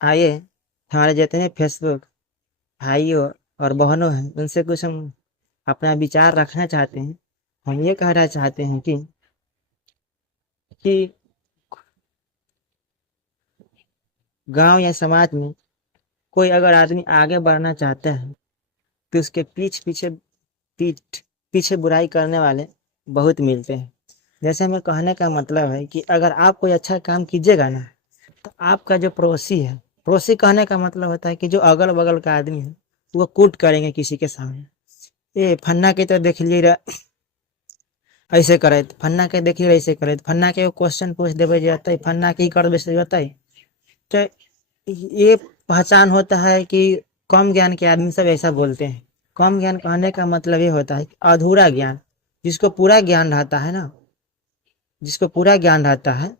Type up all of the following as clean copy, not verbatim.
आइए हमारे जितने फेसबुक भाइयों और बहनों हैं उनसे कुछ हम अपना विचार रखना चाहते हैं। हम ये कहना चाहते हैं कि गांव या समाज में कोई अगर आदमी आगे बढ़ना चाहता है तो उसके पीठ पीछे बुराई करने वाले बहुत मिलते हैं। जैसे हमें कहने का मतलब है कि अगर आप कोई अच्छा काम कीजिएगा ना, तो आपका जो पड़ोसी है, पड़ोसी कहने का मतलब होता है कि जो अगल बगल का आदमी है, वो कूट करेंगे किसी के सामने। ये फन्ना के तो देख लीजिए ऐसे करे, फन्ना के देखिए ऐसे करे, फन्ना के क्वेश्चन पूछ देवे जाता है, फन्ना के ही कर बेच जाता है। तो ये पहचान होता है कि कम ज्ञान के आदमी सब ऐसा बोलते हैं। कम ज्ञान कहने का मतलब ये होता है कि अधूरा ज्ञान। जिसको पूरा ज्ञान रहता है ना, जिसको पूरा ज्ञान रहता है,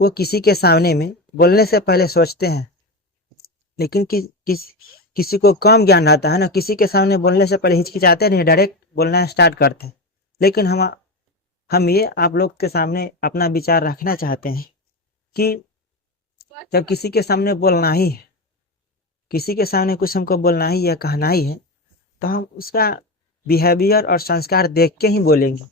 वो किसी के सामने में बोलने से पहले सोचते हैं। लेकिन किसी को कम ज्ञान रहता है ना, किसी के सामने बोलने से पहले हिचकिचाते नहीं, डायरेक्ट बोलना स्टार्ट करते हैं। लेकिन हम ये आप लोग के सामने अपना विचार रखना चाहते हैं कि जब किसी के सामने बोलना ही है, किसी के सामने कुछ हमको बोलना ही या कहना ही है, तो हम उसका बिहेवियर और संस्कार देख के ही बोलेंगे।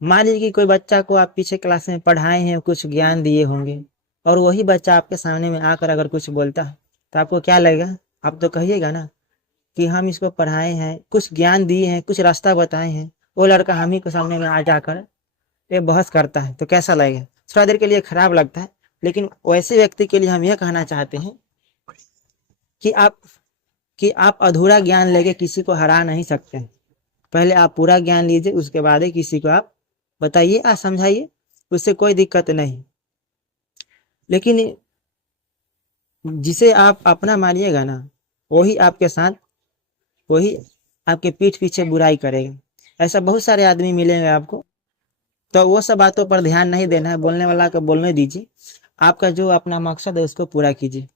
मान लीजिए कि कोई बच्चा को आप पीछे क्लास में पढ़ाए हैं, कुछ ज्ञान दिए होंगे, और वही बच्चा आपके सामने में आकर अगर कुछ बोलता है, तो आपको क्या लगेगा? आप तो कहिएगा ना कि हम इसको पढ़ाए हैं, कुछ ज्ञान दिए हैं, कुछ रास्ता बताए हैं, वो लड़का हम ही के सामने में आ जाकर ये बहस करता है, तो कैसा लगेगा? थोड़ा देर के लिए खराब लगता है। लेकिन वैसे व्यक्ति के लिए हम यह कहना चाहते हैं कि आप अधूरा ज्ञान लेके किसी को हरा नहीं सकते हैं। पहले आप पूरा ज्ञान लीजिए, उसके बाद ही किसी को आप बताइए, समझाइए, उससे कोई दिक्कत नहीं। लेकिन जिसे आप अपना मानिएगा ना, वही आपके साथ, वही आपके पीठ पीछे बुराई करेगा। ऐसा बहुत सारे आदमी मिलेंगे आपको। तो वो सब बातों पर ध्यान नहीं देना है, बोलने वाला को बोलने दीजिए। आपका जो अपना मकसद है उसको पूरा कीजिए,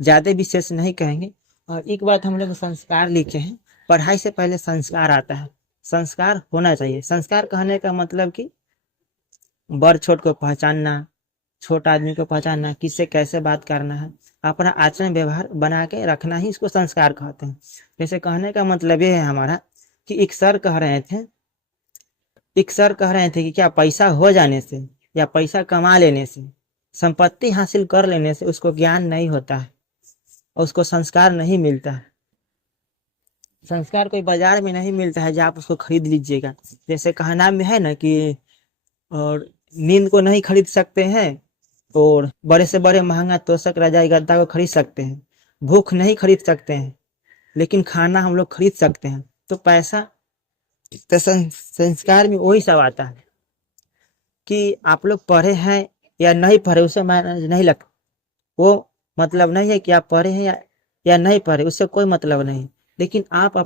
ज्यादा विशेष नहीं कहेंगे। और एक बात हम लोग संस्कार लिखे हैं, पढ़ाई से पहले संस्कार आता है। संस्कार होना चाहिए। संस्कार कहने का मतलब कि बड़ छोट को पहचानना, छोटा आदमी को पहचानना, किससे कैसे बात करना है, अपना आचरण व्यवहार बना के रखना ही इसको संस्कार कहते हैं। जैसे कहने का मतलब ये है हमारा कि एक सर कह रहे थे कि क्या पैसा हो जाने से या पैसा कमा लेने से, संपत्ति हासिल कर लेने से उसको ज्ञान नहीं होता है और उसको संस्कार नहीं मिलता है। संस्कार कोई बाजार में नहीं मिलता है जो आप उसको खरीद लीजिएगा। जैसे कहना में है ना कि और नींद को नहीं खरीद सकते हैं, और बड़े से बड़े महंगा तोशक रजाई गद्दा को खरीद सकते हैं, भूख नहीं खरीद सकते हैं, लेकिन खाना हम लोग खरीद सकते हैं। तो पैसा, तो संस्कार में वही सब आता है कि आप लोग पढ़े हैं या नहीं पढ़े, उससे मायने नहीं लगता। वो मतलब नहीं है कि आप पढ़े हैं या नहीं पढ़े, उससे कोई मतलब नहीं। लेकिन आप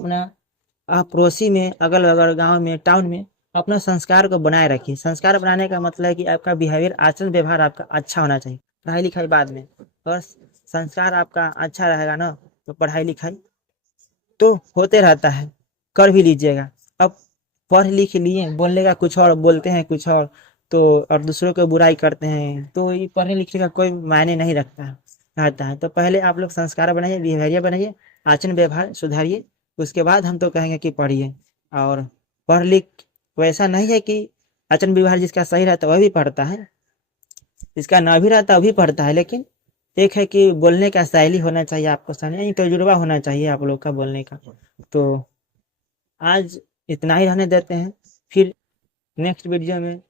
पड़ोसी में, अगल बगल गांव में, टाउन में अपना संस्कार को बनाए रखिए। संस्कार बनाने का मतलब है कि आपका बिहेवियर, आचरण व्यवहार आपका अच्छा होना चाहिए। पढ़ाई लिखाई बाद में, और संस्कार आपका अच्छा रहेगा ना, तो पढ़ाई लिखाई तो होते रहता है, कर भी लीजिएगा। अब पढ़ लिख लिए, बोलने का कुछ और, बोलते हैं कुछ और, तो और दूसरों को बुराई करते हैं, तो ये पढ़ने लिखने का कोई मायने नहीं रहता है। तो पहले आप लोग संस्कार बनाइए, बिहेवियर बनाइए, आचरण व्यवहार सुधारिए, उसके बाद हम तो कहेंगे कि पढ़िए। और पढ़ लिख, वैसा नहीं है कि आचरण व्यवहार जिसका सही रहता है वह भी पढ़ता है, जिसका ना भी रहता वह भी पढ़ता है। लेकिन एक है कि बोलने का शैली होना चाहिए, आपको समझ तजुर्बा होना चाहिए आप लोग का बोलने का। तो आज इतना ही रहने देते हैं, फिर नेक्स्ट वीडियो में